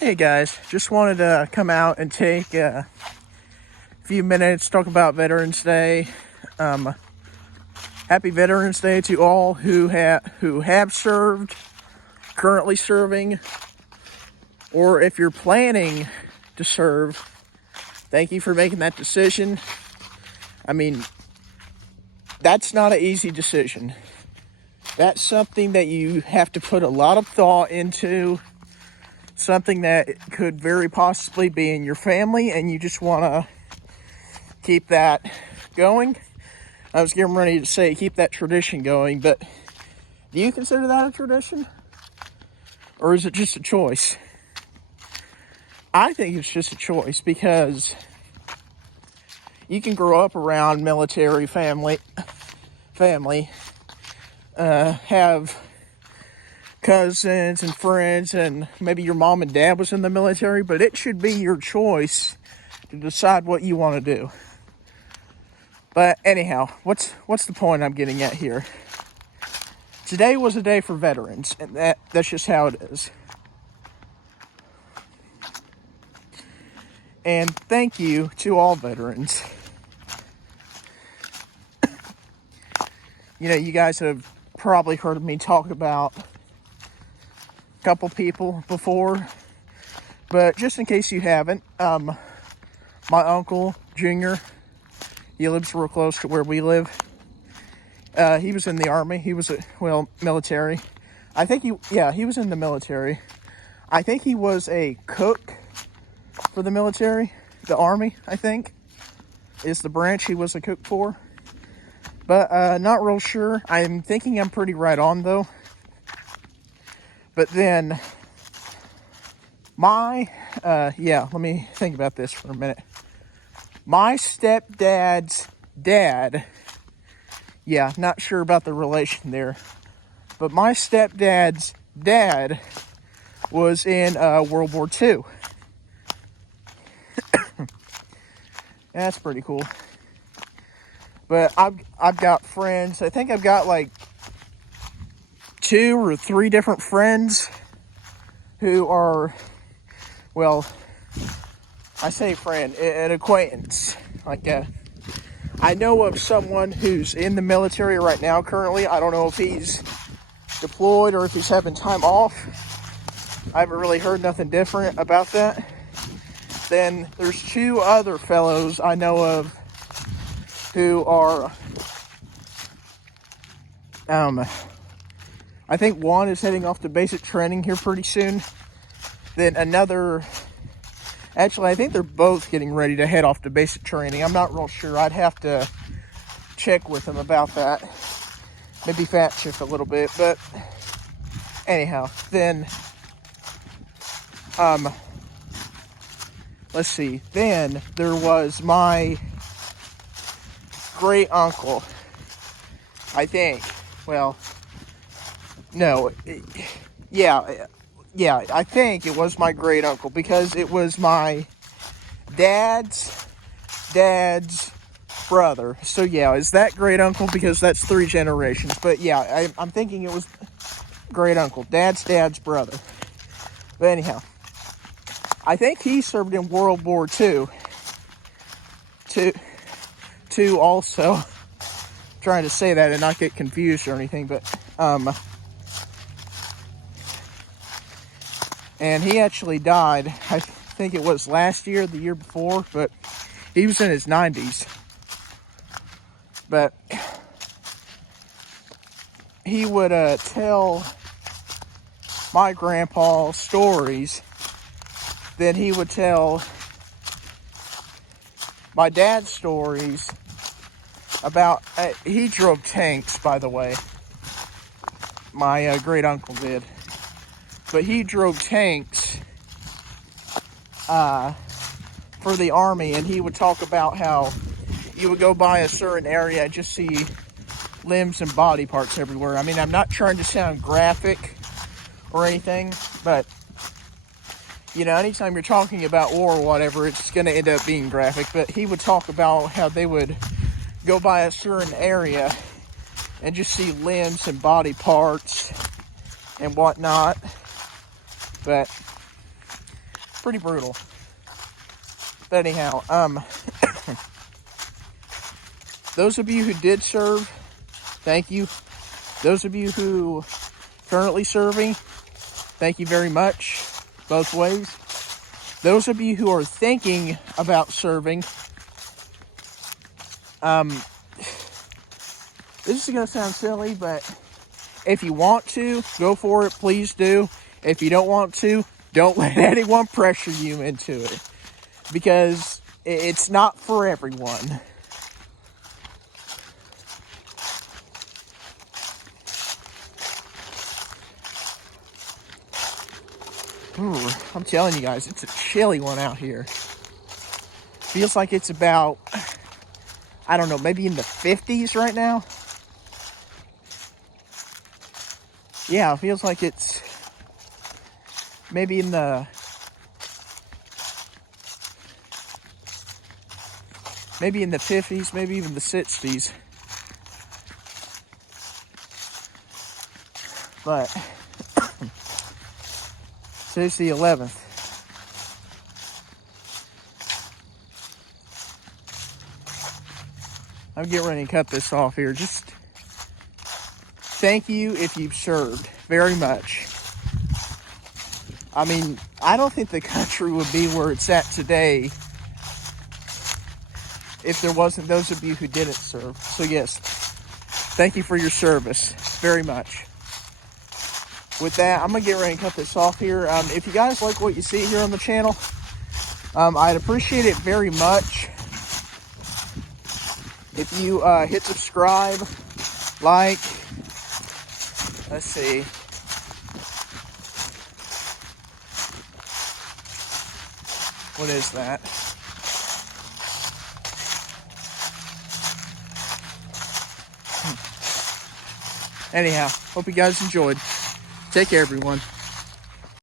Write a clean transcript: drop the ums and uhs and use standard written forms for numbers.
Hey guys, just wanted to come out and take a few minutes to talk about Veterans Day. Happy Veterans Day to all who have served, currently serving, or if you're planning to serve. Thank you for making that decision. I mean, that's not an easy decision. That's something that you have to put a lot of thought into. Something that could very possibly be in your family, and you just want to keep that going. I was getting ready to say keep that tradition going, but do you consider that a tradition? Or is it just a choice? I think it's just a choice because you can grow up around military family, have cousins and friends, and maybe your mom and dad was in the military, but it should be your choice to decide what you want to do. But anyhow, what's the point I'm getting at here? Today was a day for veterans, and that's just how it is. And thank you to all veterans. You know, you guys have probably heard me talk about a couple people before, but just in case you haven't, my uncle, Junior, he lives real close to where we live. He was in the Army. He was, military. I think he was in the military. I think he was a cook for the military. The Army, I think, is the branch he was a cook for. But not real sure. I'm thinking I'm pretty right on, though. But then, let me think about this for a minute. My stepdad's dad, not sure about the relation there, but my stepdad's dad was in World War II. That's pretty cool. But I've got friends. I think I've got like 2 or 3 different friends who are, I say friend, an acquaintance. I know of someone who's in the military right now currently. I don't know if he's deployed or if he's having time off. I haven't really heard nothing different about that. Then there's 2 other fellows I know of who are, I think one is heading off to basic training here pretty soon. Then another, actually I think they're both getting ready to head off to basic training. I'm not real sure. I'd have to check with them about that. Maybe fact check a little bit, but anyhow, then, let's see. Then there was my great uncle, I think. I think it was my great uncle because it was my dad's brother. So is that great uncle because that's 3 generations. But I'm thinking it was great uncle, dad's brother. But anyhow, I think he served in World War II. Two also. Trying to say that and not get confused or anything, but and he actually died, I think it was last year, the year before, but he was in his 90s. But he would tell my grandpa stories. Then he would tell my dad stories about, he drove tanks, by the way. My great uncle did. But he drove tanks for the Army, and he would talk about how you would go by a certain area and just see limbs and body parts everywhere. I mean, I'm not trying to sound graphic or anything, but anytime you're talking about war or whatever, it's going to end up being graphic. But he would talk about how they would go by a certain area and just see limbs and body parts and whatnot. But pretty brutal. But anyhow, those of you who did serve, thank you. Those of you who currently serving, thank you very much, both ways. Those of you who are thinking about serving, this is going to sound silly, but if you want to, go for it, please do. If you don't want to, don't let anyone pressure you into it, because it's not for everyone. Ooh, I'm telling you guys, it's a chilly one out here. Feels like it's about, I don't know, maybe in the 50s right now. Yeah, it feels like it's maybe in the maybe in the 50s, maybe even the 60s. But today's the 11th. I'm getting ready to cut this off here. Just thank you if you've served very much. I mean, I don't think the country would be where it's at today if there wasn't those of you who didn't serve. So yes, thank you for your service very much. With that, I'm going to get ready to cut this off here. If you guys like what you see here on the channel, I'd appreciate it very much if you hit subscribe, like, let's see. What is that? Anyhow, hope you guys enjoyed. Take care, everyone.